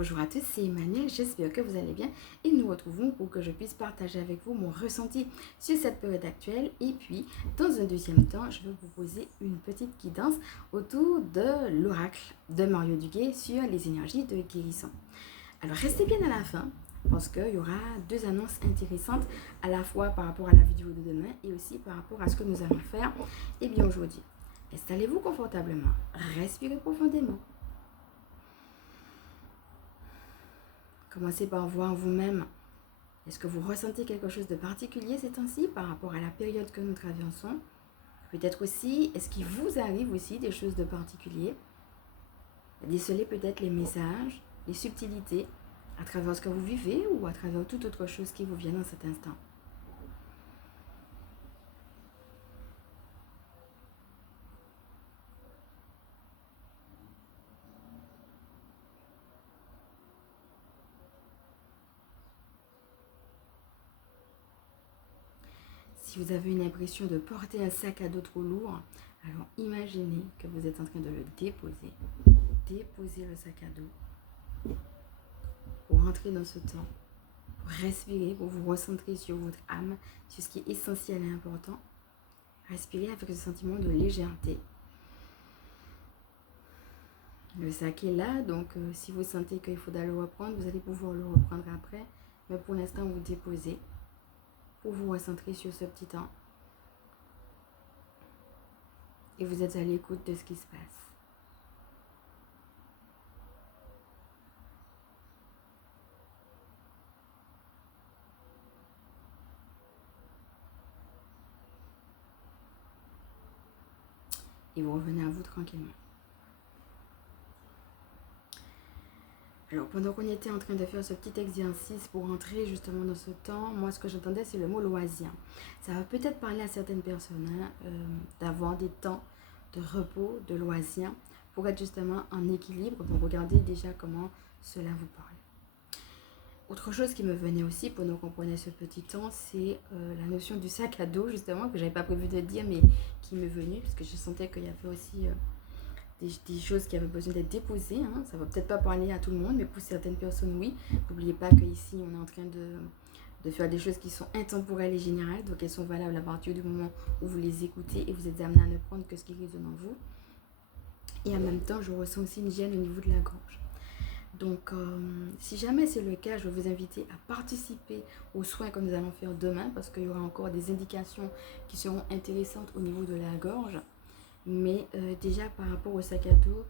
Bonjour à tous, c'est Emmanuel, j'espère que vous allez bien et nous retrouvons pour que je puisse partager avec vous mon ressenti sur cette période actuelle et puis dans un deuxième temps, je vais vous poser une petite guidance autour de l'oracle de Mario Duguay sur les énergies de guérison. Alors restez bien à la fin parce qu'il y aura deux annonces intéressantes à la fois par rapport à la vidéo de demain et aussi par rapport à ce que nous allons faire aujourd'hui. Installez-vous confortablement, respirez profondément. Commencez par voir vous-même. Est-ce que vous ressentez quelque chose de particulier ces temps-ci par rapport à la période que nous traversons? Peut-être aussi, est-ce qu'il vous arrive aussi des choses de particulier? Décelez peut-être les messages, les subtilités à travers ce que vous vivez ou à travers toute autre chose qui vous vient dans cet instant. Si vous avez une impression de porter un sac à dos trop lourd, alors imaginez que vous êtes en train de le déposer. Déposez le sac à dos pour rentrer dans ce temps, pour respirer, pour vous recentrer sur votre âme, sur ce qui est essentiel et important. Respirez avec ce sentiment de légèreté. Le sac est là, donc si vous sentez qu'il faudra le reprendre, vous allez pouvoir le reprendre après. Mais pour l'instant, vous déposez pour vous recentrer sur ce petit temps. Et vous êtes à l'écoute de ce qui se passe. Et vous revenez à vous tranquillement. Alors, pendant qu'on était en train de faire ce petit exercice pour entrer justement dans ce temps, moi, ce que j'entendais, c'est le mot loisir. Ça va peut-être parler à certaines personnes d'avoir des temps de repos, de loisirs, pour être justement en équilibre. Donc, regardez déjà comment cela vous parle. Autre chose qui me venait aussi pour nous comprendre ce petit temps, c'est la notion du sac à dos, justement, que je n'avais pas prévu de dire, mais qui m'est venue, parce que je sentais qu'il y avait aussi... des choses qui avaient besoin d'être déposées. Ça ne va peut-être pas parler à tout le monde, mais pour certaines personnes, oui. N'oubliez pas qu'ici, on est en train de faire des choses qui sont intemporelles et générales. Donc, elles sont valables à partir du moment où vous les écoutez et vous êtes amené à ne prendre que ce qui résonne en vous. Et en même temps, je ressens aussi une gêne au niveau de la gorge. Donc, si jamais c'est le cas, je vais vous inviter à participer aux soins que nous allons faire demain parce qu'il y aura encore des indications qui seront intéressantes au niveau de la gorge. Mais déjà par rapport au sac à dos,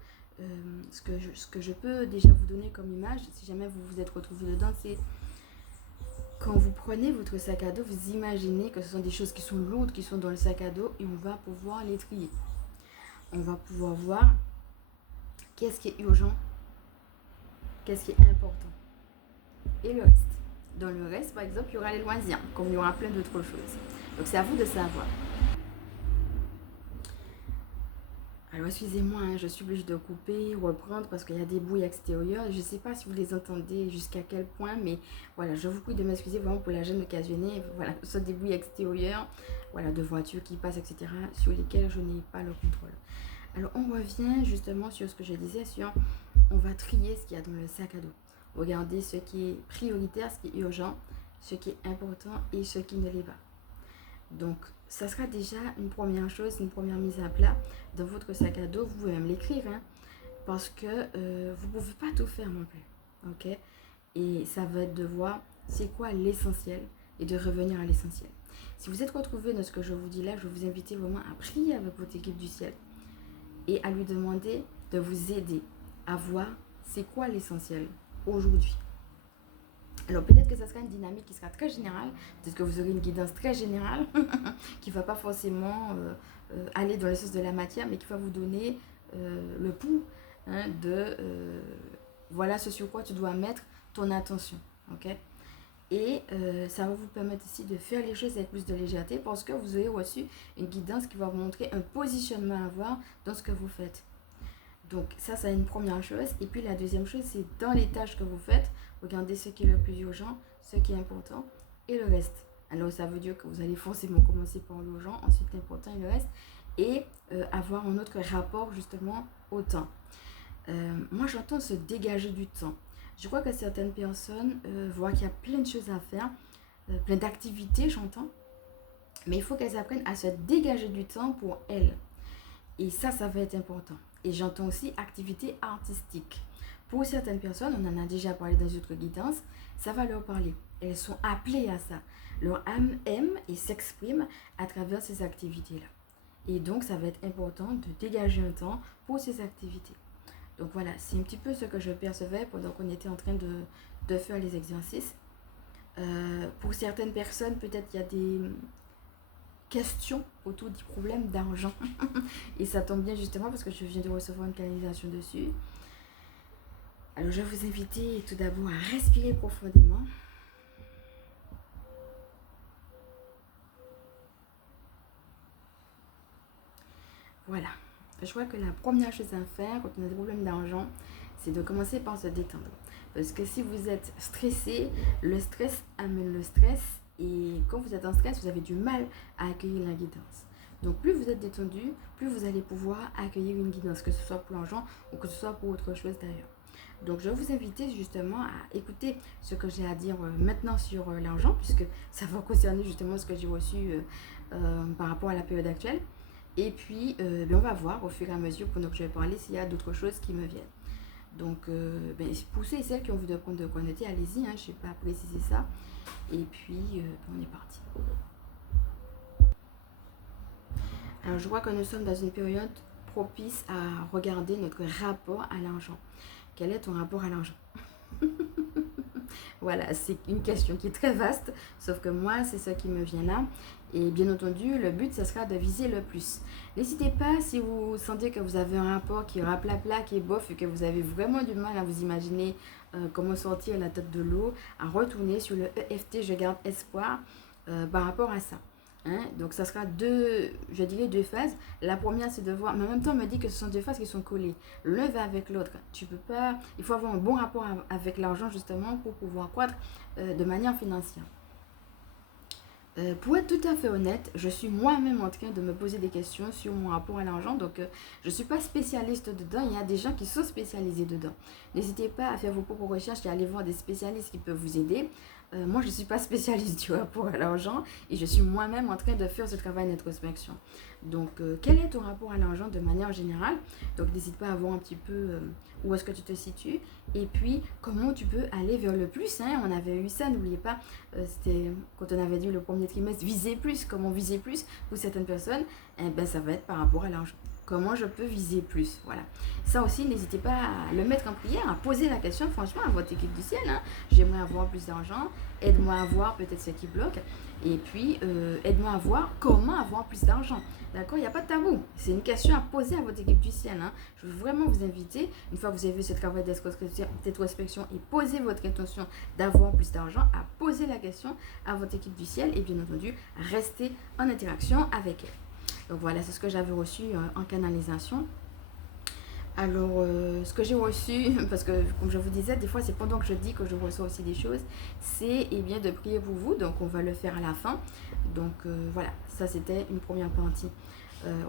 ce que je peux déjà vous donner comme image, si jamais vous vous êtes retrouvé dedans, c'est quand vous prenez votre sac à dos, vous imaginez que ce sont des choses qui sont lourdes, qui sont dans le sac à dos et on va pouvoir les trier. On va pouvoir voir qu'est-ce qui est urgent, qu'est-ce qui est important et le reste. Dans le reste, par exemple, il y aura les loisirs, comme il y aura plein d'autres choses. Donc c'est à vous de savoir. Alors excusez-moi, je suis obligée de couper, reprendre parce qu'il y a des bruits extérieurs. Je ne sais pas si vous les entendez jusqu'à quel point, mais voilà, je vous prie de m'excuser vraiment pour la gêne occasionnée. Voilà, ce sont des bruits extérieurs, voilà, de voitures qui passent, etc., sur lesquels je n'ai pas le contrôle. Alors on revient justement sur ce que je disais, on va trier ce qu'il y a dans le sac à dos. Regardez ce qui est prioritaire, ce qui est urgent, ce qui est important et ce qui ne l'est pas. Donc, ça sera déjà une première chose, une première mise à plat dans votre sac à dos. Vous pouvez même l'écrire, parce que vous ne pouvez pas tout faire non plus. Ok? Et ça va être de voir c'est quoi l'essentiel et de revenir à l'essentiel. Si vous êtes retrouvé dans ce que je vous dis là, je vais vous inviter vraiment à prier avec votre équipe du ciel et à lui demander de vous aider à voir c'est quoi l'essentiel aujourd'hui. Alors peut-être que ça sera une dynamique qui sera très générale, peut-être que vous aurez une guidance très générale qui ne va pas forcément aller dans le sens de la matière, mais qui va vous donner le pouls de voilà ce sur quoi tu dois mettre ton attention. Okay? Et ça va vous permettre aussi de faire les choses avec plus de légèreté parce que vous aurez reçu une guidance qui va vous montrer un positionnement à avoir dans ce que vous faites. Donc ça, c'est une première chose. Et puis la deuxième chose, c'est dans les tâches que vous faites, regardez ce qui est le plus urgent, ce qui est important et le reste. Alors ça veut dire que vous allez forcément commencer par l'urgent, ensuite l'important et le reste. Et avoir un autre rapport justement au temps. Moi, j'entends se dégager du temps. Je crois que certaines personnes voient qu'il y a plein de choses à faire, plein d'activités, j'entends. Mais il faut qu'elles apprennent à se dégager du temps pour elles. Et ça va être important. Et j'entends aussi activité artistique. Pour certaines personnes, on en a déjà parlé dans notre guidance, ça va leur parler. Elles sont appelées à ça. Leur âme aime et s'exprime à travers ces activités-là. Et donc, ça va être important de dégager un temps pour ces activités. Donc voilà, c'est un petit peu ce que je percevais pendant qu'on était en train de faire les exercices. Pour certaines personnes, peut-être qu'il y a des questions autour du problème d'argent. Et ça tombe bien justement parce que je viens de recevoir une canalisation dessus. Alors je vais vous inviter tout d'abord à respirer profondément. Voilà. Je crois que la première chose à faire quand on a des problèmes d'argent, c'est de commencer par se détendre. Parce que si vous êtes stressé, le stress amène le stress. Et quand vous êtes en stress, vous avez du mal à accueillir la guidance. Donc plus vous êtes détendu, plus vous allez pouvoir accueillir une guidance, que ce soit pour l'argent ou que ce soit pour autre chose d'ailleurs. Donc je vais vous inviter justement à écouter ce que j'ai à dire maintenant sur l'argent, puisque ça va concerner justement ce que j'ai reçu par rapport à la période actuelle. Et puis on va voir au fur et à mesure pendant que je vais parler s'il y a d'autres choses qui me viennent. Donc pour ceux et celles qui ont envie de prendre de quoi noter, allez-y, hein, je n'ai pas précisé ça. Et puis on est parti. Alors je vois que nous sommes dans une période propice à regarder notre rapport à l'argent. Quel est ton rapport à l'argent? Voilà, c'est une question qui est très vaste, sauf que moi, c'est ce qui me vient là. Et bien entendu, le but, ce sera de viser le plus. N'hésitez pas, si vous sentez que vous avez un rapport qui est raplapla, qui est bof, et que vous avez vraiment du mal à vous imaginer comment sortir la tête de l'eau, à retourner sur le EFT Je garde espoir par rapport à ça. Hein? Donc ça sera je dirais deux phases. La première c'est de voir, mais en même temps on me dit que ce sont deux phases qui sont collées. L'un va avec l'autre. Tu peux pas, il faut avoir un bon rapport avec l'argent justement pour pouvoir croître de manière financière. Pour être tout à fait honnête, je suis moi-même en train de me poser des questions sur mon rapport à l'argent. Donc, je ne suis pas spécialiste dedans. Il y a des gens qui sont spécialisés dedans. N'hésitez pas à faire vos propres recherches et à aller voir des spécialistes qui peuvent vous aider. Moi, je ne suis pas spécialiste du rapport à l'argent et je suis moi-même en train de faire ce travail d'introspection. Donc, quel est ton rapport à l'argent de manière générale? Donc, n'hésite pas à voir un petit peu où est-ce que tu te situes et puis comment tu peux aller vers le plus. Hein? On avait eu ça, n'oubliez pas, c'était quand on avait dit le premier trimestre, viser plus. Comment viser plus pour certaines personnes? Ça va être par rapport à l'argent. Comment je peux viser plus? Voilà. Ça aussi, n'hésitez pas à le mettre en prière, à poser la question franchement à votre équipe du ciel. Hein. J'aimerais avoir plus d'argent. Aide-moi à voir peut-être ce qui bloque. Et puis, aide-moi à voir comment avoir plus d'argent. D'accord? Il n'y a pas de tabou. C'est une question à poser à votre équipe du ciel. Hein. Je veux vraiment vous inviter, une fois que vous avez vu ce travail d'introspection et poser votre intention d'avoir plus d'argent, à poser la question à votre équipe du ciel et bien entendu, rester en interaction avec elle. Donc voilà, c'est ce que j'avais reçu en canalisation. Alors, ce que j'ai reçu, parce que comme je vous disais, des fois c'est pendant que je dis que je reçois aussi des choses, c'est bien de prier pour vous. Donc on va le faire à la fin. Donc voilà, ça c'était une première partie.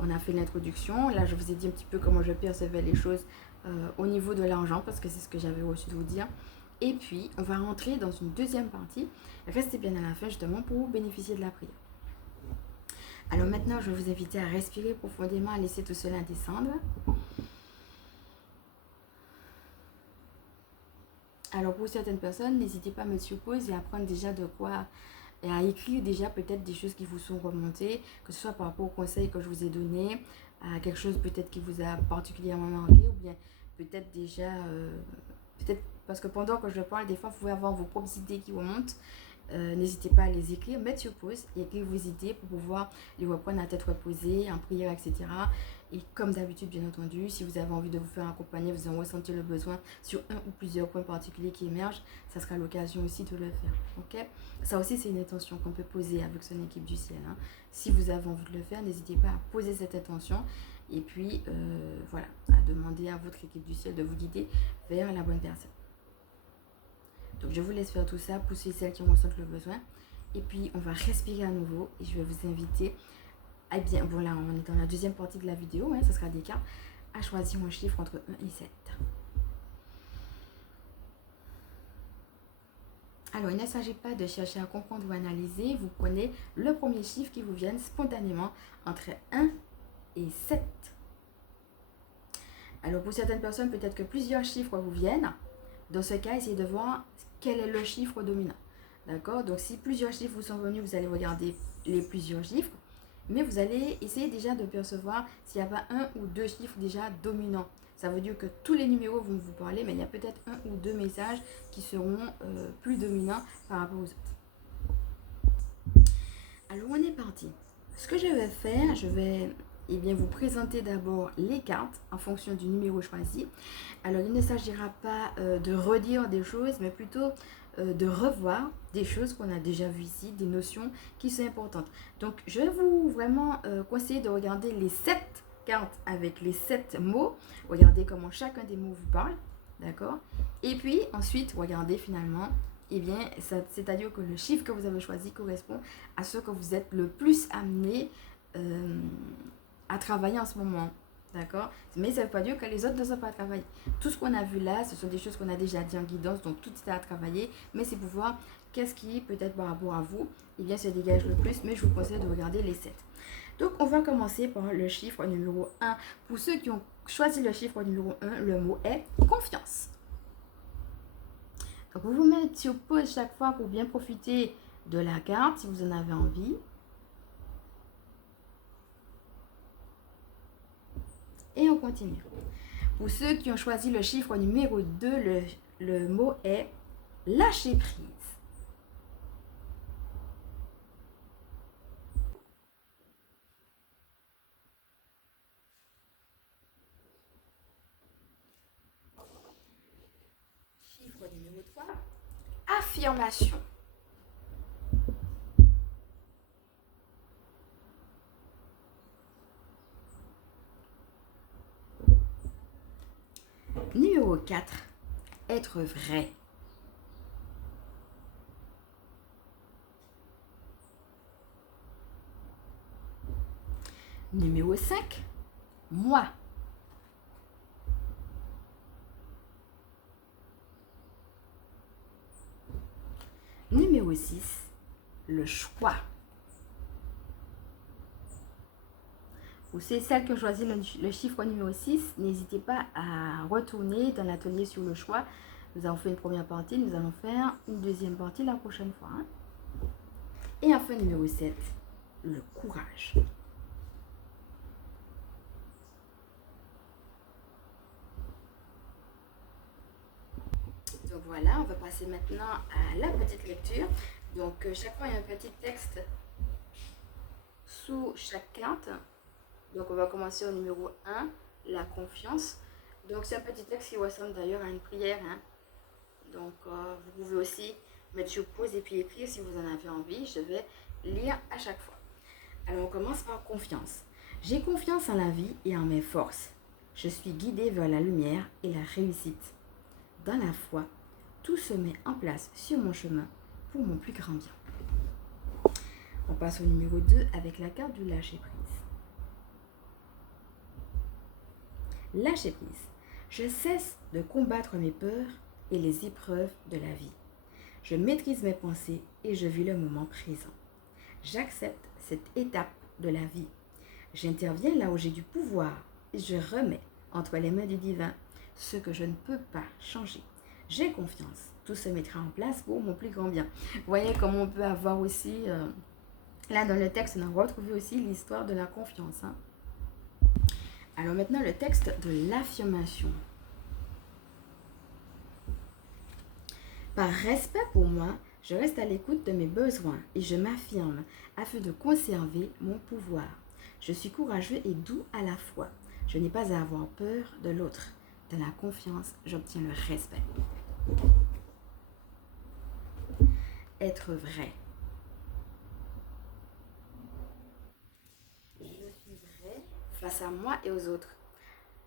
On a fait l'introduction. Là, je vous ai dit un petit peu comment je percevais les choses au niveau de l'argent, parce que c'est ce que j'avais reçu de vous dire. Et puis, on va rentrer dans une deuxième partie. Restez bien à la fin justement pour bénéficier de la prière. Alors maintenant, je vais vous inviter à respirer profondément, à laisser tout cela descendre. Alors pour certaines personnes, n'hésitez pas à mettre sur pause et à prendre déjà de quoi, et à écrire déjà peut-être des choses qui vous sont remontées, que ce soit par rapport aux conseils que je vous ai donnés, à quelque chose peut-être qui vous a particulièrement marqué, ou bien peut-être déjà, peut-être parce que pendant que je parle, des fois vous pouvez avoir vos propres idées qui remontent. N'hésitez pas à les écrire, mettre sur pause et écrire vos idées pour pouvoir les reprendre à tête reposée, en prière, etc. Et comme d'habitude, bien entendu, si vous avez envie de vous faire accompagner, vous en ressentez le besoin sur un ou plusieurs points particuliers qui émergent, ça sera l'occasion aussi de le faire. Ok? Ça aussi, c'est une intention qu'on peut poser avec son équipe du ciel. Hein. Si vous avez envie de le faire, n'hésitez pas à poser cette intention et puis voilà, à demander à votre équipe du ciel de vous guider vers la bonne personne. Donc je vous laisse faire tout ça pour ceux et celles qui en ressentent le besoin. Et puis on va respirer à nouveau et je vais vous inviter, bon là on est dans la deuxième partie de la vidéo, hein, ça sera des cartes, à choisir un chiffre entre 1 et 7. Alors, il ne s'agit pas de chercher à comprendre ou analyser. Vous prenez le premier chiffre qui vous vient spontanément entre 1 et 7. Alors, pour certaines personnes, peut-être que plusieurs chiffres vous viennent. Dans ce cas, essayez de voir quel est le chiffre dominant. D'accord? Donc, si plusieurs chiffres vous sont venus, vous allez regarder les plusieurs chiffres. Mais vous allez essayer déjà de percevoir s'il n'y a pas un ou deux chiffres déjà dominants. Ça veut dire que tous les numéros vont vous parler, mais il y a peut-être un ou deux messages qui seront plus dominants par rapport aux autres. Alors, on est parti. Ce que je vais faire, je vais vous présenter d'abord les cartes en fonction du numéro choisi. Alors, il ne s'agira pas de redire des choses, mais plutôt de revoir des choses qu'on a déjà vues ici, des notions qui sont importantes. Donc, je vais vous vraiment conseiller de regarder les 7 cartes avec les 7 mots. Regardez comment chacun des mots vous parle, d'accord? Et puis, ensuite, regardez finalement, c'est-à-dire que le chiffre que vous avez choisi correspond à ce que vous êtes le plus amené à travailler en ce moment. D'accord? Mais ça ne veut pas dire que les autres ne sont pas à travailler. Tout ce qu'on a vu là, ce sont des choses qu'on a déjà dit en guidance, donc tout est à travailler. Mais c'est pour voir qu'est-ce qui, peut-être par rapport à vous, se dégage le plus. Mais je vous conseille de regarder les 7. Donc, on va commencer par le chiffre numéro 1. Pour ceux qui ont choisi le chiffre numéro 1, le mot est confiance. Donc, vous vous mettez sur pause chaque fois pour bien profiter de la carte si vous en avez envie. Et on continue. Pour ceux qui ont choisi le chiffre numéro 2, le mot est lâcher prise. Chiffre numéro 3, affirmation. Numéro 4, être vrai. Numéro 5, moi. Numéro 6, le choix. Ou c'est celles qui ont choisi le chiffre numéro 6, n'hésitez pas à retourner dans l'atelier sur le choix. Nous avons fait une première partie, nous allons faire une deuxième partie la prochaine fois. Et enfin, numéro 7, le courage. Donc voilà, on va passer maintenant à la petite lecture. Donc chaque fois, il y a un petit texte sous chaque carte. Donc on va commencer au numéro 1, la confiance. Donc c'est un petit texte qui ressemble d'ailleurs à une prière. Donc vous pouvez aussi mettre sur pause et puis écrire si vous en avez envie. Je vais lire à chaque fois. Alors on commence par confiance. J'ai confiance en la vie et en mes forces. Je suis guidée vers la lumière et la réussite. Dans la foi, tout se met en place sur mon chemin pour mon plus grand bien. On passe au numéro 2 avec la carte du lâcher prise. Lâcher prise. Je cesse de combattre mes peurs et les épreuves de la vie. Je maîtrise mes pensées et je vis le moment présent. J'accepte cette étape de la vie. J'interviens là où j'ai du pouvoir et je remets entre les mains du divin ce que je ne peux pas changer. J'ai confiance. Tout se mettra en place pour mon plus grand bien. Vous voyez comment on peut avoir aussi, là dans le texte, on a retrouvé aussi l'histoire de la confiance. Alors maintenant, le texte de l'affirmation. Par respect pour moi, je reste à l'écoute de mes besoins et je m'affirme afin de conserver mon pouvoir. Je suis courageux et doux à la fois. Je n'ai pas à avoir peur de l'autre. Dans la confiance, j'obtiens le respect. Être vrai. Je suis vrai face à moi et aux autres.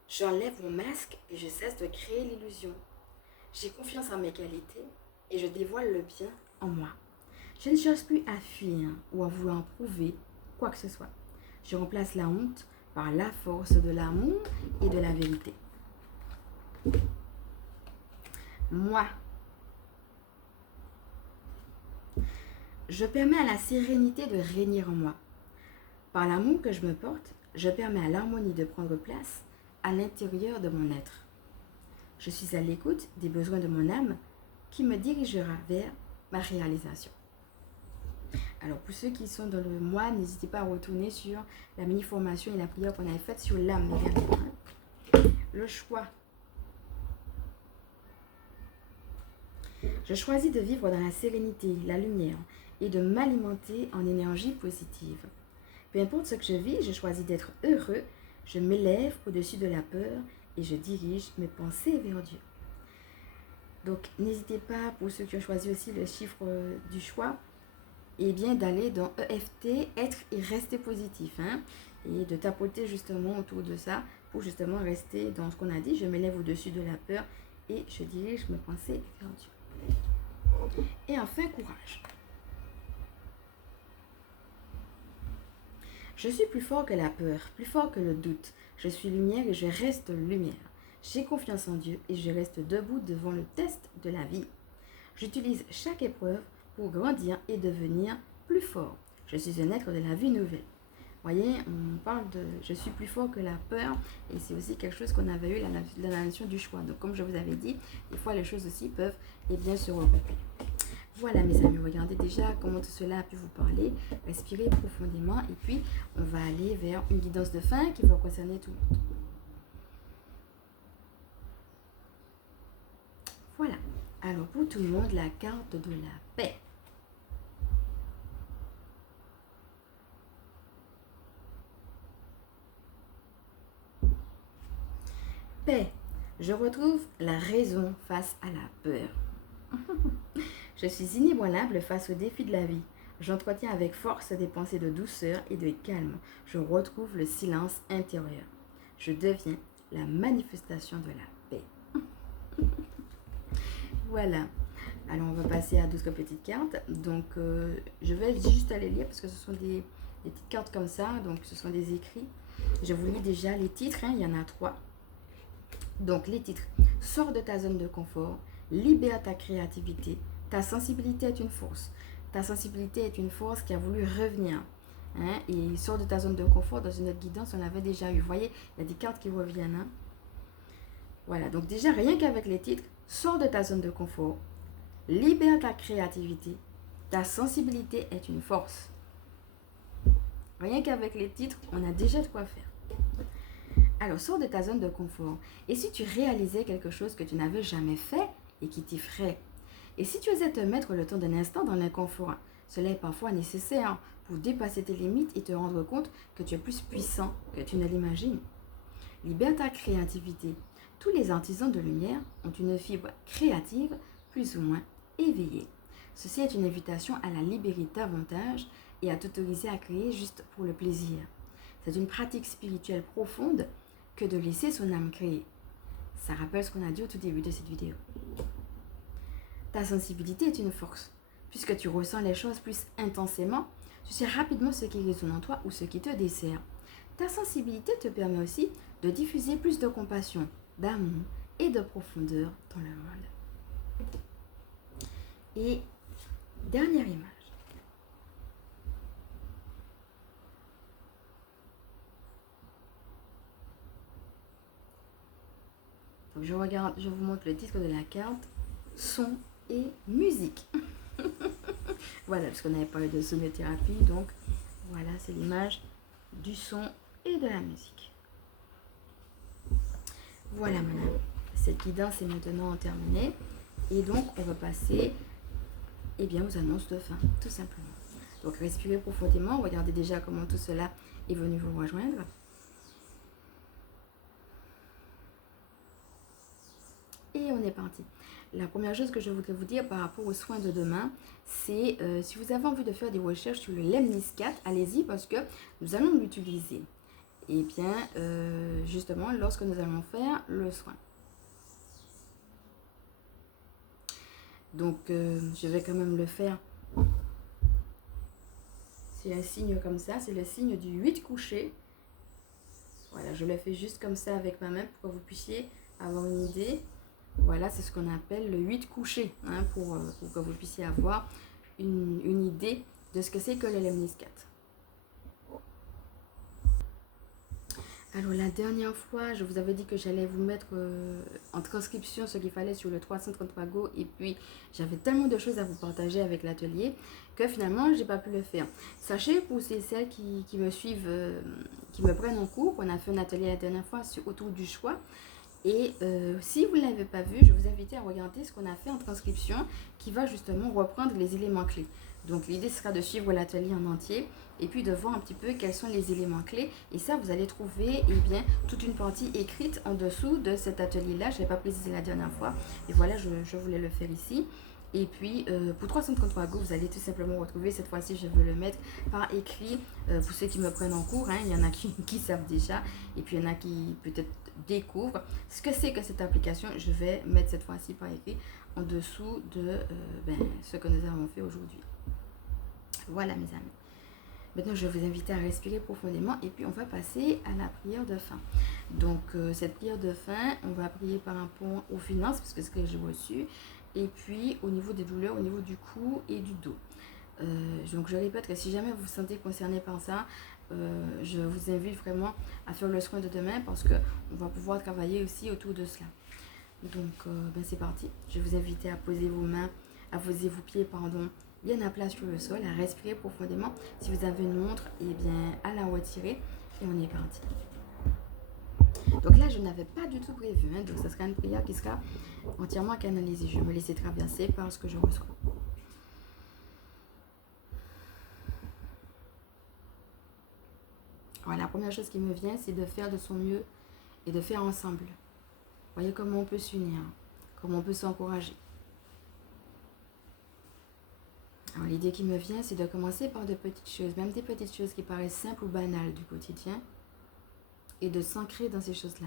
J'enlève mon masque et je cesse de créer l'illusion. J'ai confiance en mes qualités et je dévoile le bien en moi. Je ne cherche plus à fuir ou à vouloir prouver quoi que ce soit. Je remplace la honte par la force de l'amour et de la vérité. Moi. Je permets à la sérénité de régner en moi. Par l'amour que je me porte, je permets à l'harmonie de prendre place à l'intérieur de mon être. Je suis à l'écoute des besoins de mon âme qui me dirigera vers ma réalisation. Alors pour ceux qui sont dans le mois, n'hésitez pas à retourner sur la mini-formation et la prière qu'on avait faite sur l'âme. Le choix. Je choisis de vivre dans la sérénité, la lumière et de m'alimenter en énergie positive. Peu importe ce que je vis, je choisis d'être heureux, je m'élève au-dessus de la peur et je dirige mes pensées vers Dieu. Donc n'hésitez pas, pour ceux qui ont choisi aussi le chiffre du choix, et bien d'aller dans EFT, être et rester positif, hein, et de tapoter justement autour de ça pour justement rester dans ce qu'on a dit. Je m'élève au-dessus de la peur et je dirige mes pensées vers Dieu. Et enfin, courage. Je suis plus fort que la peur, plus fort que le doute. Je suis lumière et je reste lumière. J'ai confiance en Dieu et je reste debout devant le test de la vie. J'utilise chaque épreuve pour grandir et devenir plus fort. Je suis un être de la vie nouvelle. Voyez, on parle de « je suis plus fort que la peur » et c'est aussi quelque chose qu'on avait eu, la notion du choix. Donc comme je vous avais dit, des fois les choses aussi peuvent bien se regrouper. Voilà mes amis, regardez déjà comment tout cela a pu vous parler. Respirez profondément et puis on va aller vers une guidance de fin qui va concerner tout le monde. Voilà. Alors pour tout le monde, la carte de la paix. Paix. Je retrouve la raison face à la peur. Je suis inébranlable face aux défis de la vie. J'entretiens avec force des pensées de douceur et de calme. Je retrouve le silence intérieur. Je deviens la manifestation de la paix. Voilà. Alors, on va passer à d'autres petites cartes. Donc, je vais juste aller lire parce que ce sont des petites cartes comme ça. Donc, ce sont des écrits. Je vous lis déjà les titres. Il y en a 3. Donc, les titres. Sors de ta zone de confort. Libère ta créativité. Ta sensibilité est une force. Ta sensibilité est une force qui a voulu revenir. Hein, et sors de ta zone de confort. Dans une autre guidance, on avait déjà eu. Vous voyez, il y a des cartes qui reviennent. Hein. Voilà. Donc, déjà, rien qu'avec les titres, sors de ta zone de confort. Libère ta créativité. Ta sensibilité est une force. Rien qu'avec les titres, on a déjà de quoi faire. Alors, sors de ta zone de confort. Et si tu réalisais quelque chose que tu n'avais jamais fait et qui t'effraie? Et si tu osais te mettre le temps d'un instant dans l'inconfort? Cela est parfois nécessaire pour dépasser tes limites et te rendre compte que tu es plus puissant que tu ne l'imagines. Libère ta créativité. Tous les artisans de lumière ont une fibre créative plus ou moins éveillée. Ceci est une invitation à la libérer davantage et à t'autoriser à créer juste pour le plaisir. C'est une pratique spirituelle profonde que de laisser son âme créer. Ça rappelle ce qu'on a dit au tout début de cette vidéo. Ta sensibilité est une force. Puisque tu ressens les choses plus intensément, tu sais rapidement ce qui résonne en toi ou ce qui te dessert. Ta sensibilité te permet aussi de diffuser plus de compassion, d'amour et de profondeur dans le monde. Et dernière image. Donc je vous montre le titre de la carte, son et musique. Voilà, parce qu'on avait parlé de sonothérapie, donc voilà, c'est l'image du son et de la musique. Voilà madame, cette guidance est maintenant terminée et donc on va passer aux annonces de fin, tout simplement. Donc respirez profondément, regardez déjà comment tout cela est venu vous rejoindre. Et on est parti. La première chose que je voudrais vous dire par rapport aux soins de demain, c'est si vous avez envie de faire des recherches sur le lemniscate, allez-y parce que nous allons l'utiliser. Et bien, justement, lorsque nous allons faire le soin. Donc, je vais quand même le faire. C'est un signe comme ça, c'est le signe du 8 couché. Voilà, je le fais juste comme ça avec ma main pour que vous puissiez avoir une idée. Voilà, c'est ce qu'on appelle le 8 couché, hein, pour que vous puissiez avoir une idée de ce que c'est que le lemniscate. Alors la dernière fois, je vous avais dit que j'allais vous mettre en transcription ce qu'il fallait sur le 333 Go et puis j'avais tellement de choses à vous partager avec l'atelier que finalement j'ai pas pu le faire. Sachez pour celles qui me suivent, qui me prennent en cours, qu'on a fait un atelier la dernière fois autour du choix. Et si vous ne l'avez pas vu, je vous invite à regarder ce qu'on a fait en transcription qui va justement reprendre les éléments clés. Donc l'idée sera de suivre l'atelier en entier et puis de voir un petit peu quels sont les éléments clés. Et ça, vous allez trouver toute une partie écrite en dessous de cet atelier-là. Je ne l'ai pas précisé la dernière fois. Et voilà, je voulais le faire ici. Et puis, pour 333 Go, vous allez tout simplement retrouver, cette fois-ci, je veux le mettre par écrit. Pour ceux qui me prennent en cours, il y en a qui savent déjà. Et puis, il y en a qui peut-être découvrent. Ce que c'est que cette application, je vais mettre cette fois-ci par écrit en dessous de ce que nous avons fait aujourd'hui. Voilà, mes amis. Maintenant, je vais vous inviter à respirer profondément et puis on va passer à la prière de fin. Donc, cette prière de fin, on va prier par rapport aux finances, parce que c'est ce que j'ai reçu, et puis au niveau des douleurs, au niveau du cou et du dos. Donc, je répète que si jamais vous vous sentez concerné par ça, je vous invite vraiment à faire le soin de demain parce qu'on va pouvoir travailler aussi autour de cela. Donc, c'est parti. Je vais vous inviter à poser vos mains, à poser vos pieds, bien à plat sur le sol, à respirer profondément. Si vous avez une montre, à la retirer et on est parti. Donc là, je n'avais pas du tout prévu, donc ce sera une prière qui sera entièrement canalisée. Je vais me laisser traverser par ce que je reçois. Alors, la première chose qui me vient, c'est de faire de son mieux et de faire ensemble. Voyez comment on peut s'unir, comment on peut s'encourager. Alors l'idée qui me vient, c'est de commencer par de petites choses, même des petites choses qui paraissent simples ou banales du quotidien, et de s'ancrer dans ces choses-là.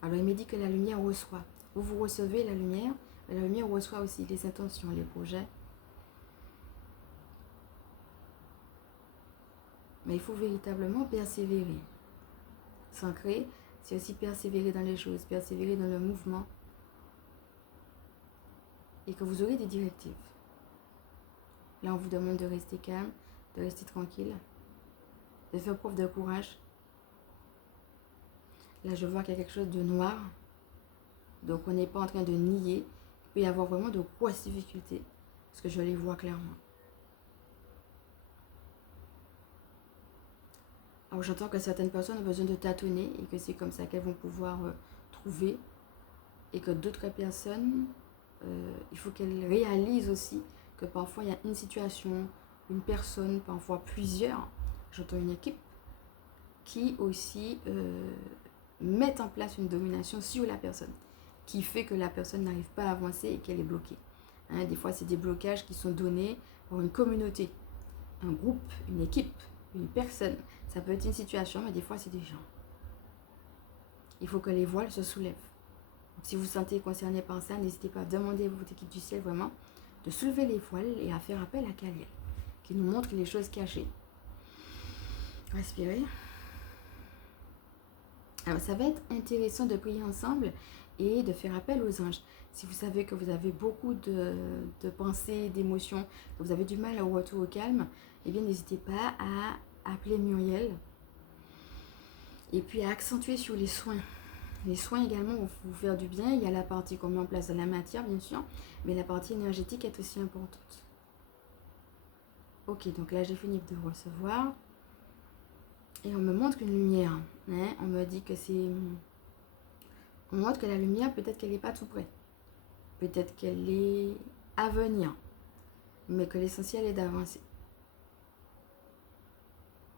Alors il me dit que la lumière reçoit. Vous recevez la lumière, mais la lumière reçoit aussi les intentions, les projets. Mais il faut véritablement persévérer. S'ancrer, c'est aussi persévérer dans les choses, persévérer dans le mouvement. Et que vous aurez des directives. Là, on vous demande de rester calme, de rester tranquille, de faire preuve de courage. Là, je vois qu'il y a quelque chose de noir. Donc, on n'est pas en train de nier. Il peut y avoir vraiment de grosses difficultés. Parce que je les vois clairement. Alors, j'entends que certaines personnes ont besoin de tâtonner et que c'est comme ça qu'elles vont pouvoir trouver. Et que d'autres personnes, il faut qu'elles réalisent aussi que parfois il y a une situation, une personne, parfois plusieurs, j'entends une équipe, qui aussi mettent en place une domination sur la personne, qui fait que la personne n'arrive pas à avancer et qu'elle est bloquée. Des fois, c'est des blocages qui sont donnés par une communauté, un groupe, une équipe, une personne. Ça peut être une situation, mais des fois, c'est des gens. Il faut que les voiles se soulèvent. Donc, si vous vous sentez concerné par ça, n'hésitez pas à demander à votre équipe du ciel vraiment de soulever les voiles et à faire appel à Kaliel, qui nous montre les choses cachées. Respirez. Alors, ça va être intéressant de prier ensemble et de faire appel aux anges. Si vous savez que vous avez beaucoup de pensées, d'émotions, que vous avez du mal au retour au calme, n'hésitez pas à appeler Muriel et puis à accentuer sur les soins. Les soins également vont vous faire du bien. Il y a la partie qu'on met en place de la matière, bien sûr, mais la partie énergétique est aussi importante. Ok, donc là, j'ai fini de recevoir. Et on me montre une lumière. On me dit que c'est... On montre que la lumière, peut-être qu'elle n'est pas tout près. Peut-être qu'elle est à venir. Mais que l'essentiel est d'avancer.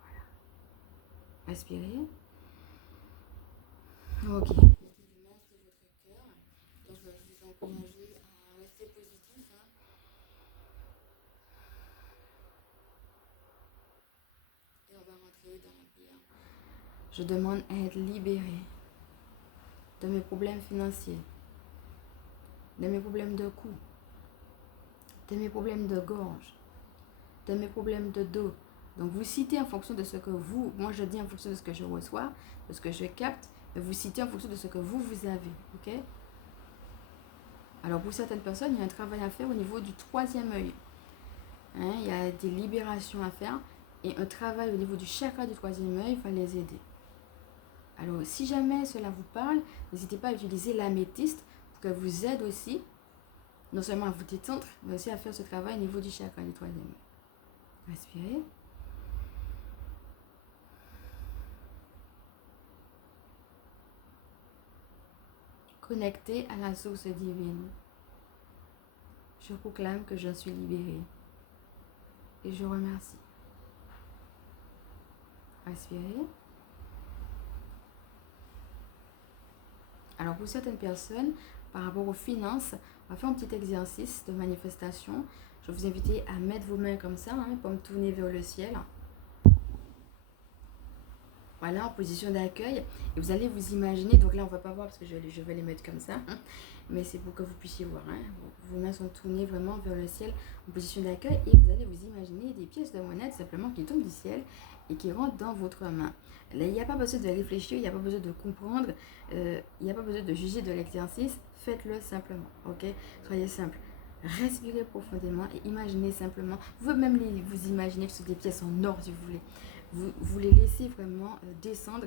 Voilà. Respirez. Ok. Mettez les mains sur votre cœur. Là, je vais vous encourager à rester positif. Et on va rentrer dans la prière. Je demande à être libérée de mes problèmes financiers, de mes problèmes de cou, de mes problèmes de gorge, de mes problèmes de dos. Donc vous citez en fonction de ce que vous, moi je dis en fonction de ce que je reçois, de ce que je capte, mais vous citez en fonction de ce que vous avez, ok? Alors pour certaines personnes, il y a un travail à faire au niveau du troisième œil. Hein, il y a des libérations à faire et un travail au niveau du chakra du troisième œil va les aider. Alors si jamais cela vous parle, n'hésitez pas à utiliser l'améthyste pour qu'elle vous aide aussi, non seulement à vous détendre, mais aussi à faire ce travail au niveau du chakra du troisième œil. Respirez. Connecté à la source divine. Je proclame que je suis libérée. Et je remercie. Respirez. Alors pour certaines personnes, par rapport aux finances, on va faire un petit exercice de manifestation. Je vais vous inviter à mettre vos mains comme ça, paume tournée vers le ciel. Voilà, en position d'accueil. Et vous allez vous imaginer, donc là on ne va pas voir parce que je vais les mettre comme ça, mais c'est pour que vous puissiez voir. Vos mains sont tournées vraiment vers le ciel en position d'accueil et vous allez vous imaginer des pièces de monnaie simplement qui tombent du ciel et qui rentrent dans votre main. Là, il n'y a pas besoin de réfléchir, il n'y a pas besoin de comprendre, il n'y a pas besoin de juger de l'exercice. Faites-le simplement, ok? Soyez simple. Respirez profondément et imaginez simplement. Vous pouvez même vous imaginer que ce sont des pièces en or si vous voulez. Vous les laissez vraiment descendre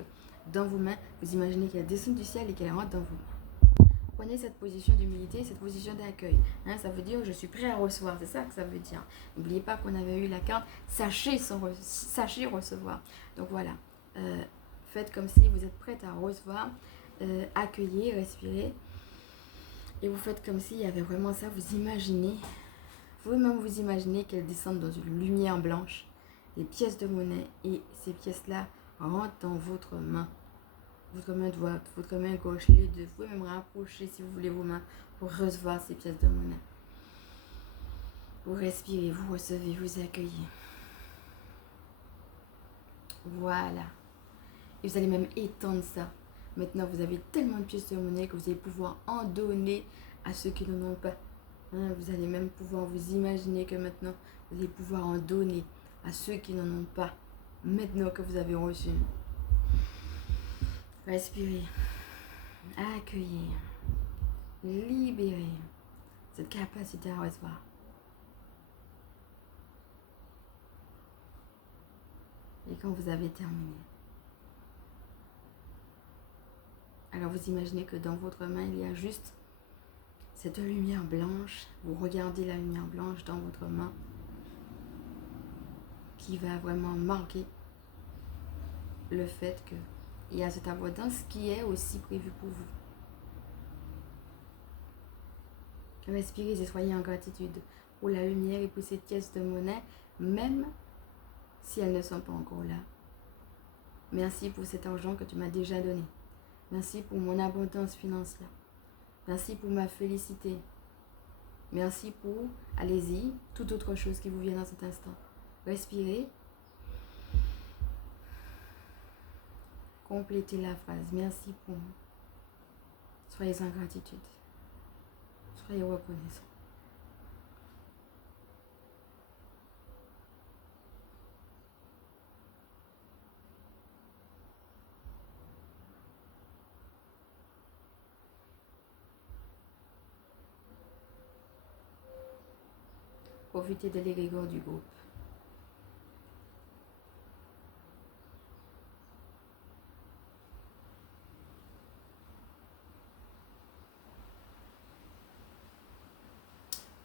dans vos mains. Vous imaginez qu'elles descendent du ciel et qu'elles rentrent dans vos mains. Prenez cette position d'humilité, cette position d'accueil. Ça veut dire je suis prêt à recevoir. C'est ça que ça veut dire. N'oubliez pas qu'on avait eu la carte sachez recevoir. Donc voilà. Faites comme si vous êtes prête à recevoir. Accueillez, respirez. Et vous faites comme s'il y avait vraiment ça. Vous imaginez. Vous-même vous imaginez qu'elles descendent dans une lumière blanche. Des pièces de monnaie et ces pièces-là rentrent dans votre main. Votre main droite, votre main gauche, les deux. Vous pouvez même rapprocher si vous voulez vos mains pour recevoir ces pièces de monnaie. Vous respirez, vous recevez, vous accueillez. Voilà. Et vous allez même étendre ça. Maintenant, vous avez tellement de pièces de monnaie que vous allez pouvoir en donner à ceux qui n'en ont pas. Vous allez même pouvoir vous imaginer que maintenant, vous allez pouvoir en donner à ceux qui n'en ont pas, maintenant que vous avez reçu. Respirez, accueillez, libérez cette capacité à recevoir. Et quand vous avez terminé, alors vous imaginez que dans votre main, il y a juste cette lumière blanche. Vous regardez la lumière blanche dans votre main qui va vraiment marquer le fait qu'il y a cette abondance qui est aussi prévue pour vous. Respirez et soyez en gratitude pour la lumière et pour ces pièces de monnaie, même si elles ne sont pas encore là. Merci pour cet argent que tu m'as déjà donné. Merci pour mon abondance financière. Merci pour ma félicité. Merci pour, allez-y, toute autre chose qui vous vient dans cet instant. Respirez. Complétez la phrase. Merci pour. Soyez en gratitude. Soyez reconnaissant. Profitez de l'égregore du groupe.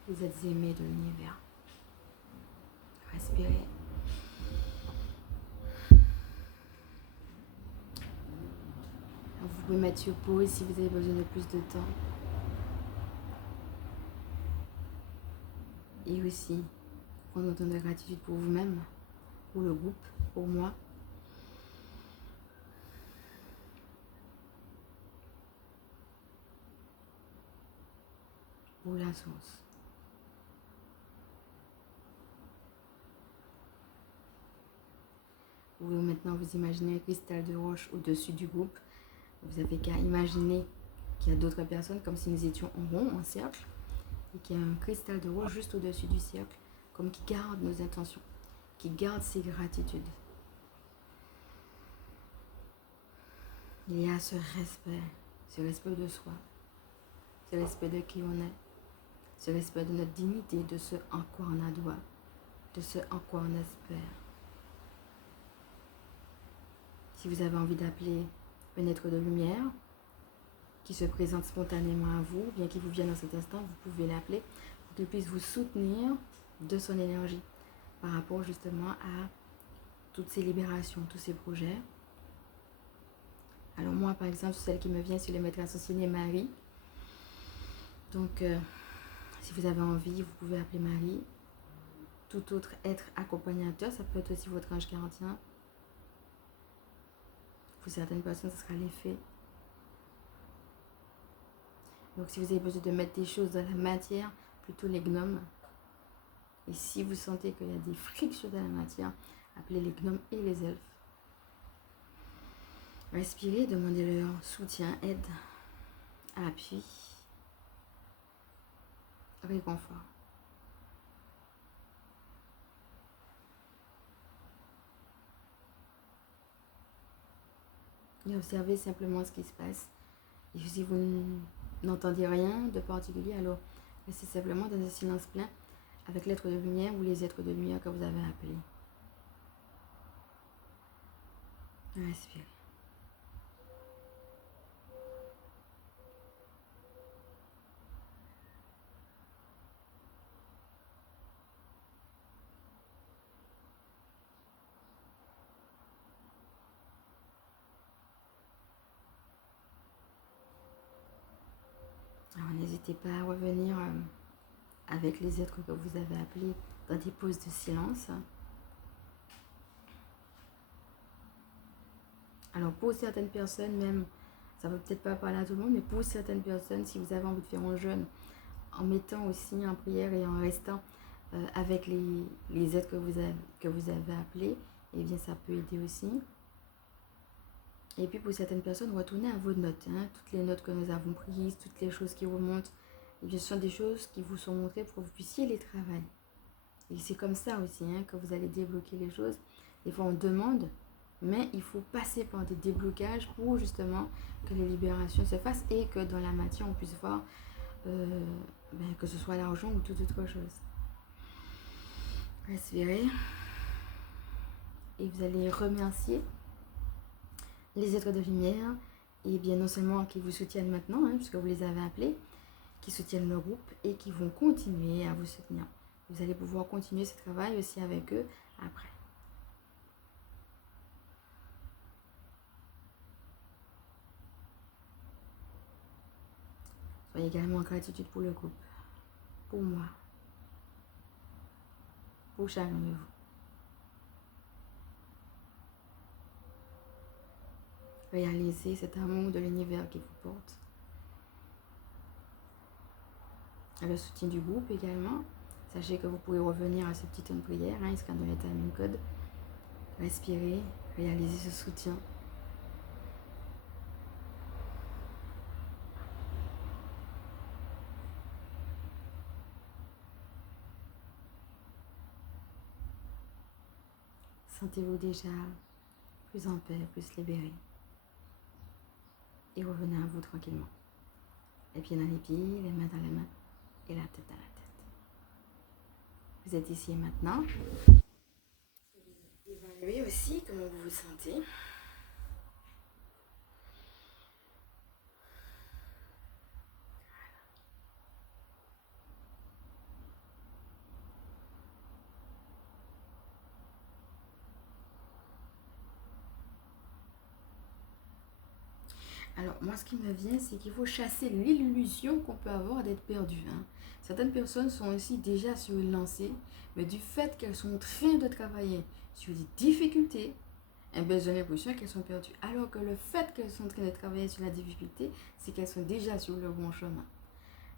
Vous êtes aimés de l'univers. Respirez. Vous pouvez mettre sur pause si vous avez besoin de plus de temps. Et aussi, prendre un temps de gratitude pour vous-même, pour le groupe, pour moi. Pour la source. Vous pouvez maintenant vous imaginer un cristal de roche au-dessus du groupe. Vous avez qu'à imaginer qu'il y a d'autres personnes comme si nous étions en rond, en cercle, et qu'il y a un cristal de roche juste au-dessus du cercle, comme qui garde nos intentions, qui garde ses gratitudes. Il y a ce respect de soi, ce respect de qui on est, ce respect de notre dignité, de ce en quoi on a droit, de ce en quoi on espère. Si vous avez envie d'appeler un être de lumière qui se présente spontanément à vous, bien qu'il vous vienne dans cet instant, vous pouvez l'appeler pour qu'il puisse vous soutenir de son énergie par rapport justement à toutes ces libérations, tous ces projets. Alors moi, par exemple, celle qui me vient, c'est le maître associé Marie. Donc, si vous avez envie, vous pouvez appeler Marie. Tout autre être accompagnateur, ça peut être aussi votre ange gardien. Pour certaines personnes, ce sera l'effet. Donc, si vous avez besoin de mettre des choses dans la matière, plutôt les gnomes. Et si vous sentez qu'il y a des frictions dans la matière, appelez les gnomes et les elfes. Respirez, demandez-leur soutien, aide, appui, réconfort. Et observez simplement ce qui se passe. Et si vous n'entendez rien de particulier, alors restez simplement dans un silence plein avec l'être de lumière ou les êtres de lumière que vous avez appelés. Respirez. Alors n'hésitez pas à revenir avec les êtres que vous avez appelés dans des pauses de silence. Alors pour certaines personnes même, ça ne va peut-être pas parler à tout le monde, mais pour certaines personnes, si vous avez envie de faire un jeûne, en mettant aussi en prière et en restant avec les êtres que vous avez appelés, eh bien ça peut aider aussi. Et puis pour certaines personnes, retournez à vos notes, toutes les notes que nous avons prises, toutes les choses qui remontent. Et bien, ce sont des choses qui vous sont montrées pour que vous puissiez les travailler. Et c'est comme ça aussi que vous allez débloquer les choses. Des fois on demande, mais il faut passer par des déblocages pour justement que les libérations se fassent et que dans la matière on puisse voir que ce soit l'argent ou toute autre chose. Respirez. Et vous allez remercier les êtres de lumière, et bien non seulement qui vous soutiennent maintenant, puisque vous les avez appelés, qui soutiennent le groupe et qui vont continuer à vous soutenir. Vous allez pouvoir continuer ce travail aussi avec eux après. Soyez également en gratitude pour le groupe, pour moi, pour chacun de vous. Réalisez cet amour de l'univers qui vous porte. Le soutien du groupe également. Sachez que vous pouvez revenir à ce petit temps de prière, inscrit dans le timing code. Respirez, réalisez ce soutien. Sentez-vous déjà plus en paix, plus libéré. Et revenez à vous tranquillement. Les pieds dans les pieds, les mains dans les mains et la tête dans la tête. Vous êtes ici et maintenant. Évaluez aussi comment vous vous sentez. Alors, moi, ce qui me vient, c'est qu'il faut chasser l'illusion qu'on peut avoir d'être perdu. Certaines personnes sont aussi déjà sur une lancée, mais du fait qu'elles sont en train de travailler sur des difficultés, elles ont l'impression qu'elles sont perdues. Alors que le fait qu'elles sont en train de travailler sur la difficulté, c'est qu'elles sont déjà sur le bon chemin.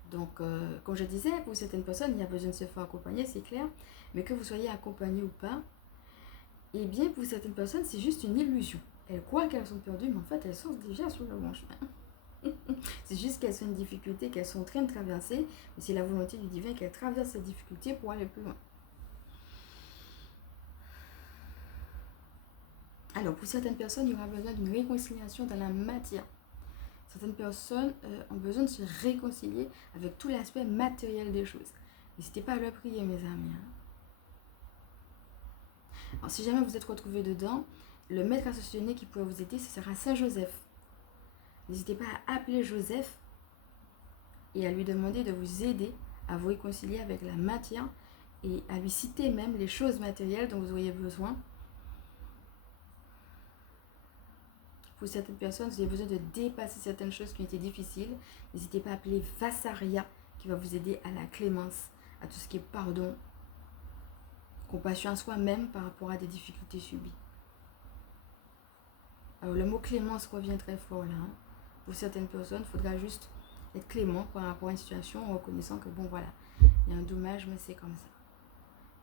Donc, comme je disais, pour certaines personnes, il y a besoin de se faire accompagner, c'est clair. Mais que vous soyez accompagné ou pas, eh bien, pour certaines personnes, c'est juste une illusion. Elles croient qu'elles sont perdues, mais en fait, elles sont déjà sur le bon chemin. C'est juste qu'elles sont une difficulté, qu'elles sont en train de traverser, mais c'est la volonté du divin qu'elles traversent cette difficulté pour aller plus loin. Alors, pour certaines personnes, il y aura besoin d'une réconciliation dans la matière. Certaines personnes ont besoin de se réconcilier avec tout l'aspect matériel des choses. N'hésitez pas à le prier, mes amis. Alors, si jamais vous êtes retrouvé dedans, le maître ascensionné qui pourrait vous aider, ce sera Saint Joseph. N'hésitez pas à appeler Joseph et à lui demander de vous aider à vous réconcilier avec la matière et à lui citer même les choses matérielles dont vous auriez besoin. Pour certaines personnes, vous avez besoin de dépasser certaines choses qui ont été difficiles. N'hésitez pas à appeler Vassaria qui va vous aider à la clémence, à tout ce qui est pardon, compassion à soi-même par rapport à des difficultés subies. Alors le mot clémence revient très fort là. Pour certaines personnes, il faudra juste être clément par rapport à une situation en reconnaissant que bon voilà, il y a un dommage mais c'est comme ça.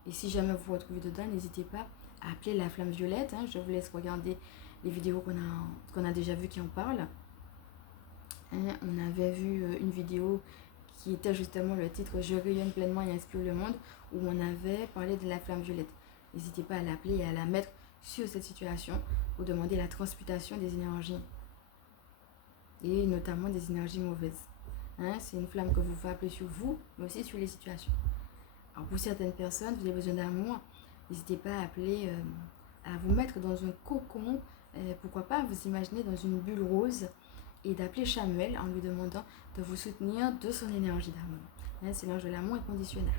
Et si jamais vous vous retrouvez dedans, n'hésitez pas à appeler la flamme violette. Je vous laisse regarder les vidéos qu'on a déjà vues qui en parlent. On avait vu une vidéo qui était justement le titre Je rayonne pleinement et inspire le monde, où on avait parlé de la flamme violette. N'hésitez pas à l'appeler et à la mettre sur cette situation pour demander la transmutation des énergies et notamment des énergies mauvaises. C'est une flamme que vous pouvez appeler sur vous, mais aussi sur les situations. Alors pour certaines personnes, vous avez besoin d'amour, n'hésitez pas à appeler, à vous mettre dans un cocon, pourquoi pas vous imaginer dans une bulle rose et d'appeler Chamuel en lui demandant de vous soutenir de son énergie d'amour. C'est l'ange de l'amour inconditionnel.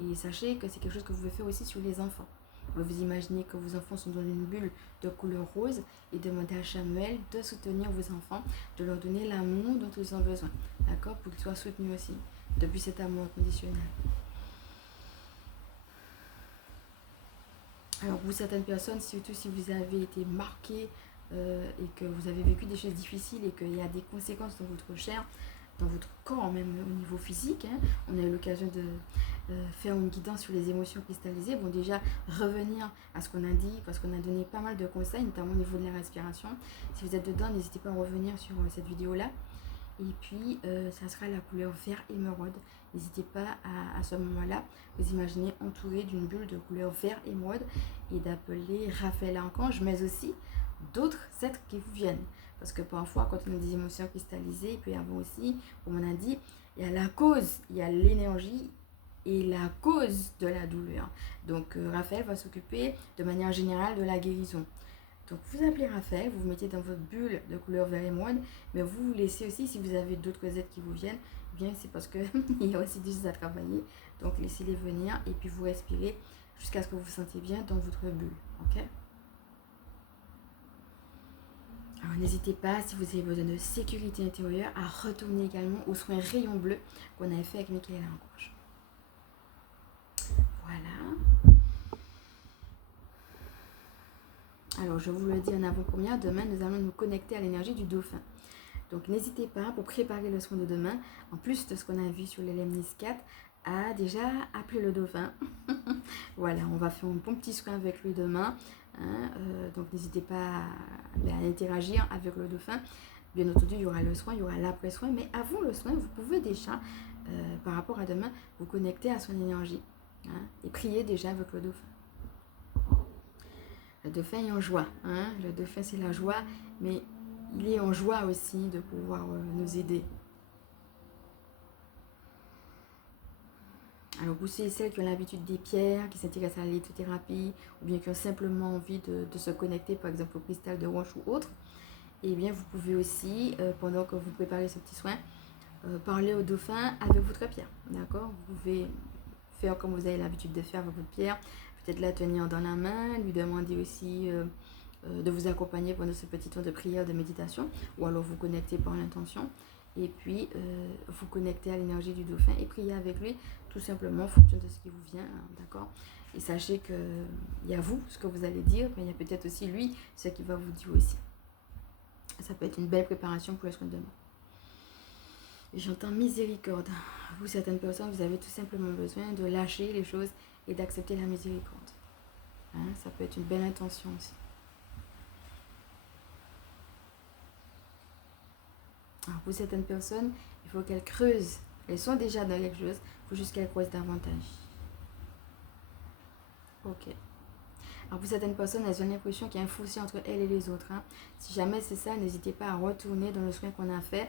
Et sachez que c'est quelque chose que vous pouvez faire aussi sur les enfants. Vous imaginez que vos enfants sont dans une bulle de couleur rose et demandez à Chamuel de soutenir vos enfants, de leur donner l'amour dont ils ont besoin, d'accord, pour qu'ils soient soutenus aussi depuis cet amour inconditionnel. Alors pour certaines personnes, surtout si vous avez été marqué et que vous avez vécu des choses difficiles et qu'il y a des conséquences dans votre chair, dans votre corps, même au niveau physique, on a eu l'occasion de faire une guidance sur les émotions cristallisées. Bon, déjà revenir à ce qu'on a dit, parce qu'on a donné pas mal de conseils, notamment au niveau de la respiration. Si vous êtes dedans, n'hésitez pas à revenir sur cette vidéo-là. Et puis, ça sera la couleur vert émeraude. N'hésitez pas à ce moment-là, vous imaginez entouré d'une bulle de couleur vert émeraude et d'appeler Raphaël Archange, mais aussi d'autres êtres qui vous viennent. Parce que parfois, quand on a des émotions cristallisées, il peut y avoir aussi, comme on a dit, il y a la cause, il y a l'énergie et la cause de la douleur. Donc, Raphaël va s'occuper de manière générale de la guérison. Donc, vous appelez Raphaël, vous vous mettez dans votre bulle de couleur vert émeraude, mais vous laissez aussi, si vous avez d'autres êtres qui vous viennent, bien c'est parce qu'il y a aussi des choses à travailler. Donc, laissez-les venir et puis vous respirez jusqu'à ce que vous vous sentiez bien dans votre bulle. Ok ? Alors n'hésitez pas, si vous avez besoin de sécurité intérieure, à retourner également aux soins rayons bleus qu'on avait fait avec Michaela Ancoche. Voilà. Alors je vous le dis en avant-première, demain nous allons nous connecter à l'énergie du dauphin. Donc n'hésitez pas, pour préparer le soin de demain, en plus de ce qu'on a vu sur les Lemnis 4, à déjà appeler le dauphin. Voilà, on va faire un bon petit soin avec lui demain. Donc n'hésitez pas à interagir avec le dauphin. Bien entendu, il y aura le soin, il y aura l'après-soin, mais avant le soin, vous pouvez déjà, par rapport à demain, vous connecter à son énergie et prier déjà avec le dauphin. Le dauphin est en joie. Le dauphin, c'est la joie, mais il est en joie aussi de pouvoir nous aider. Alors pour ceux et celles qui ont l'habitude des pierres, qui s'intéressent à la lithothérapie, ou bien qui ont simplement envie de se connecter par exemple au cristal de roche ou autre, et bien vous pouvez aussi, pendant que vous préparez ce petit soin, parler au dauphin avec votre pierre. D'accord ? Vous pouvez faire comme vous avez l'habitude de faire avec votre pierre, peut-être la tenir dans la main, lui demander aussi de vous accompagner pendant ce petit temps de prière, de méditation, ou alors vous connecter par l'intention. Et puis vous connectez à l'énergie du dauphin et priez avec lui tout simplement en fonction de ce qui vous vient, d'accord. Et sachez que il y a vous, ce que vous allez dire, mais il y a peut-être aussi lui, ce qui va vous dire aussi. Ça peut être une belle préparation pour le soin de demain. Et j'entends miséricorde. Vous, certaines personnes, vous avez tout simplement besoin de lâcher les choses et d'accepter la miséricorde. Ça peut être une belle intention aussi. Alors pour certaines personnes, il faut qu'elles creusent. Elles sont déjà dans quelque chose, il faut juste qu'elles creusent davantage. Ok. Alors pour certaines personnes, elles ont l'impression qu'il y a un fossé entre elles et les autres. Hein. Si jamais c'est ça, n'hésitez pas à retourner dans le soin qu'on a fait.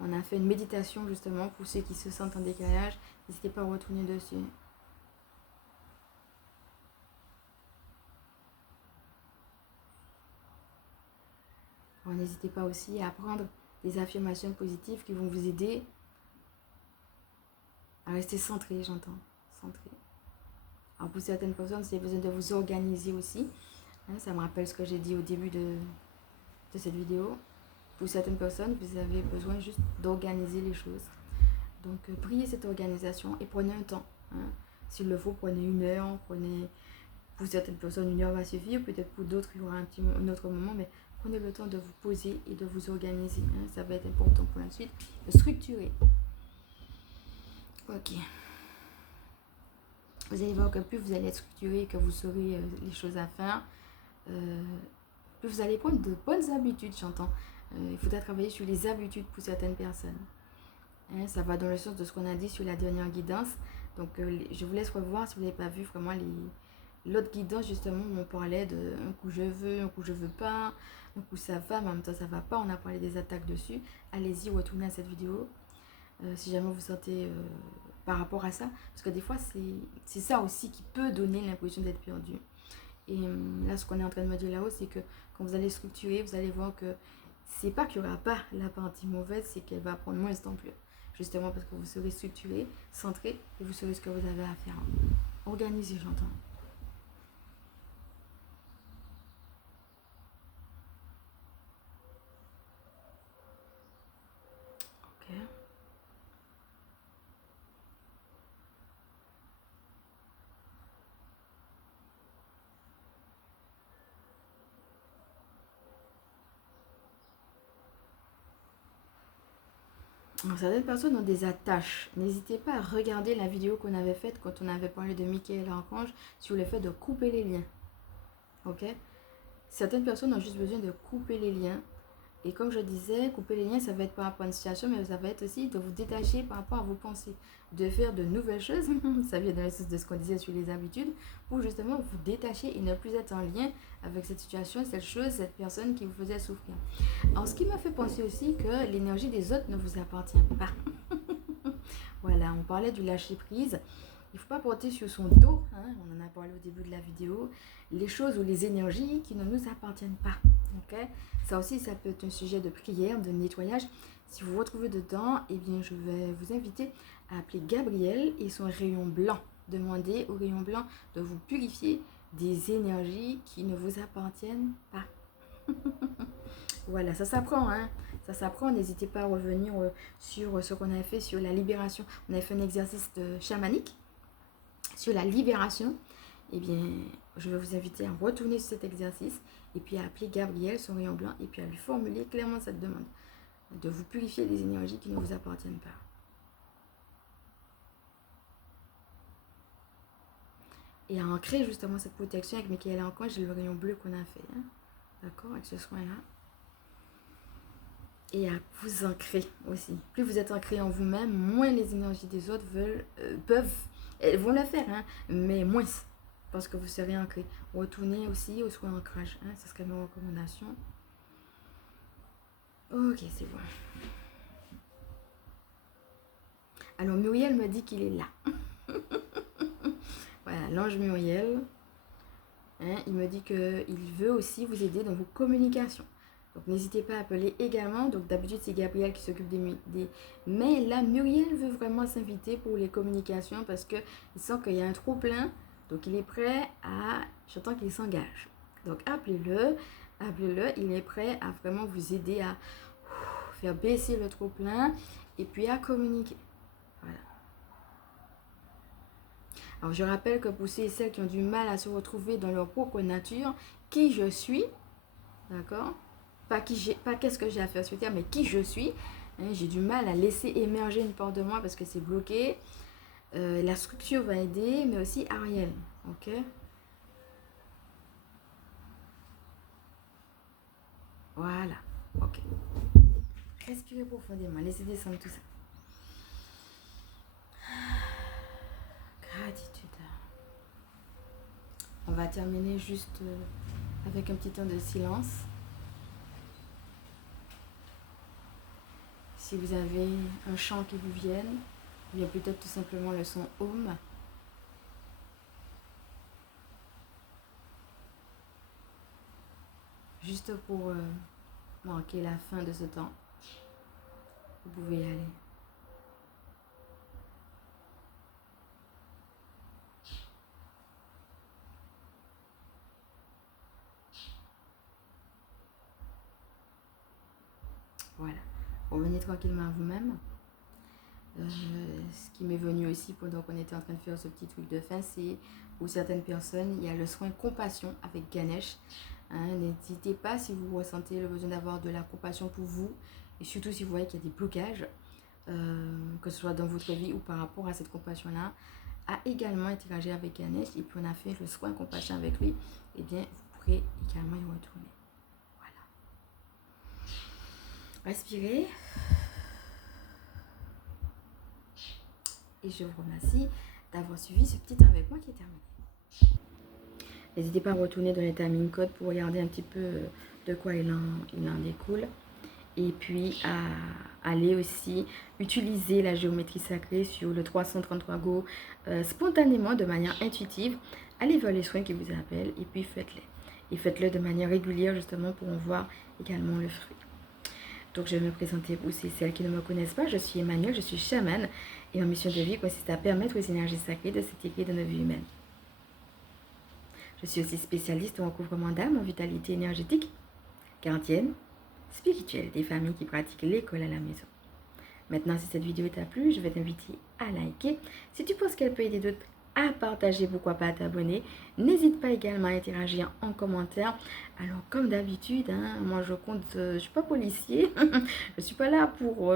On a fait une méditation justement pour ceux qui se sentent en décalage. N'hésitez pas à retourner dessus. N'hésitez pas aussi à prendre des affirmations positives qui vont vous aider à rester centré, j'entends. Centré. Alors pour certaines personnes, c'est besoin de vous organiser aussi. Hein, ça me rappelle ce que j'ai dit au début de cette vidéo. Pour certaines personnes, vous avez besoin juste d'organiser les choses. Donc, priez cette organisation et prenez un temps. Hein. S'il le faut, prenez 1 heure. Prenez, pour certaines personnes, 1 heure va suffire. Peut-être pour d'autres, il y aura un autre moment. Mais prenez le temps de vous poser et de vous organiser. Hein. Ça va être important pour la suite. De structurer. Ok. Vous allez voir que plus vous allez être structuré, que vous saurez les choses à faire, plus vous allez prendre de bonnes habitudes, j'entends. Il faudra travailler sur les habitudes pour certaines personnes. Hein, ça va dans le sens de ce qu'on a dit sur la dernière guidance. Donc, je vous laisse revoir si vous n'avez pas vu vraiment l'autre guidance, justement, où on parlait de un coup je veux, un coup je veux pas, un coup ça va, mais en même temps ça va pas. On a parlé des attaques dessus. Allez-y, retournez à cette vidéo. Si jamais vous sentez par rapport à ça. Parce que des fois, c'est ça aussi qui peut donner l'impression d'être perdu. Et là, ce qu'on est en train de me dire là-haut, c'est que quand vous allez structurer, vous allez voir que c'est pas qu'il n'y aura pas la partie mauvaise, c'est qu'elle va prendre moins d'ampleur. Justement parce que vous serez structuré, centré, et vous saurez ce que vous avez à faire. Organisé, j'entends. Ok. Alors, certaines personnes ont des attaches. N'hésitez pas à regarder la vidéo qu'on avait faite quand on avait parlé de Michael Archange sur le fait de couper les liens. Ok? Certaines personnes ont juste besoin de couper les liens. Et comme je disais, couper les liens, ça va être par rapport à une situation, mais ça va être aussi de vous détacher par rapport à vos pensées. De faire de nouvelles choses, ça vient dans le sens de ce qu'on disait sur les habitudes, pour justement vous détacher et ne plus être en lien avec cette situation, cette chose, cette personne qui vous faisait souffrir. Alors, ce qui m'a fait penser aussi que l'énergie des autres ne vous appartient pas. Voilà, on parlait du lâcher prise. Il ne faut pas porter sur son dos, hein, on en a parlé au début de la vidéo, les choses ou les énergies qui ne nous appartiennent pas. Okay? Ça aussi, ça peut être un sujet de prière, de nettoyage. Si vous vous retrouvez dedans, eh bien, je vais vous inviter à appeler Gabriel et son rayon blanc. Demandez au rayon blanc de vous purifier des énergies qui ne vous appartiennent pas. Voilà, ça s'apprend, hein. Ça s'apprend. N'hésitez pas à revenir sur ce qu'on a fait sur la libération. On a fait un exercice chamanique sur la libération. Eh bien, je vais vous inviter à retourner sur cet exercice et puis à appeler Gabriel, son rayon blanc, et puis à lui formuler clairement cette demande de vous purifier des énergies qui ne vous appartiennent pas. Et à ancrer justement cette protection avec Michael Archange et le rayon bleu qu'on a fait. Hein? D'accord? Avec ce soin-là. Et à vous ancrer aussi. Plus vous êtes ancré en vous-même, moins les énergies des autres elles vont le faire, hein, mais moins. Parce que vous serez ancré. Retournez aussi au soin ancrage. Hein, ce serait mes recommandations. Ok, c'est bon. Alors, Muriel me dit qu'il est là. Voilà, l'ange Muriel. Hein, il me dit qu'il veut aussi vous aider dans vos communications. Donc, n'hésitez pas à appeler également. Donc, d'habitude, c'est Gabriel qui s'occupe des... Mais là, Muriel veut vraiment s'inviter pour les communications parce qu'il sent qu'il y a un trop-plein. Donc, il est prêt à... J'entends qu'il s'engage. Donc, appelez-le. Appelez-le. Il est prêt à vraiment vous aider à faire baisser le trop-plein et puis à communiquer. Voilà. Alors, je rappelle que pour ceux et celles qui ont du mal à se retrouver dans leur propre nature, qui je suis, d'accord ? Pas qu'est-ce que j'ai à faire sur Terre, mais qui je suis. Hein, j'ai du mal à laisser émerger une part de moi parce que c'est bloqué. La structure va aider, mais aussi Ariel. Ok ? Voilà. Ok. Respirez profondément. Laissez descendre tout ça. Gratitude. On va terminer juste avec un petit temps de silence. Si vous avez un chant qui vous vienne, ou bien peut-être tout simplement le son home. Juste pour marquer la fin de ce temps, vous pouvez y aller. Voilà. Revenez tranquillement à vous-même. Ce qui m'est venu aussi pendant qu'on était en train de faire ce petit truc de fin, c'est pour certaines personnes, il y a le soin compassion avec Ganesh. Hein, n'hésitez pas si vous ressentez le besoin d'avoir de la compassion pour vous, et surtout si vous voyez qu'il y a des blocages, que ce soit dans votre vie ou par rapport à cette compassion-là, à également interagir avec Ganesh. Et puis on a fait le soin compassion avec lui, et bien vous pourrez également y retourner. Voilà. Respirez. Et je vous remercie d'avoir suivi ce petit temps avec moi qui est terminé. N'hésitez pas à retourner dans les timing codes pour regarder un petit peu de quoi il en découle. Et puis à aller aussi utiliser la géométrie sacrée sur le 333 Go spontanément, de manière intuitive. Allez vers les soins qui vous appellent et puis faites-les. Et faites-le de manière régulière justement pour en voir également le fruit. Donc je vais me présenter pour celles qui ne me connaissent pas. Je suis Emmanuelle, je suis chamane et ma mission de vie consiste à permettre aux énergies sacrées de s'intégrer dans nos vies humaines. Je suis aussi spécialiste en recouvrement d'âme, en vitalité énergétique, gardienne, spirituelle des familles qui pratiquent l'école à la maison. Maintenant, si cette vidéo t'a plu, je vais t'inviter à liker. Si tu penses qu'elle peut aider d'autres, à partager, pourquoi pas à t'abonner. N'hésite pas également à interagir en commentaire. Alors comme d'habitude, hein, moi je compte, je suis pas policier, je suis pas là pour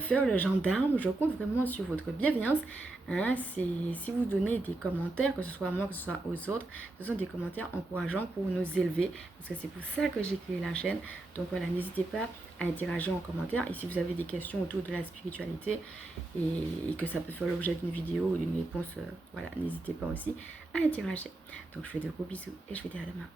faire le gendarme, je compte vraiment sur votre bienveillance. Hein, si vous donnez des commentaires, que ce soit à moi, que ce soit aux autres, ce sont des commentaires encourageants pour nous élever, parce que c'est pour ça que j'ai créé la chaîne. Donc voilà, n'hésitez pas à interagir en commentaire. Et si vous avez des questions autour de la spiritualité et que ça peut faire l'objet d'une vidéo ou d'une réponse, voilà, n'hésitez pas aussi à interagir. Donc je fais de gros bisous et je vous dis à demain.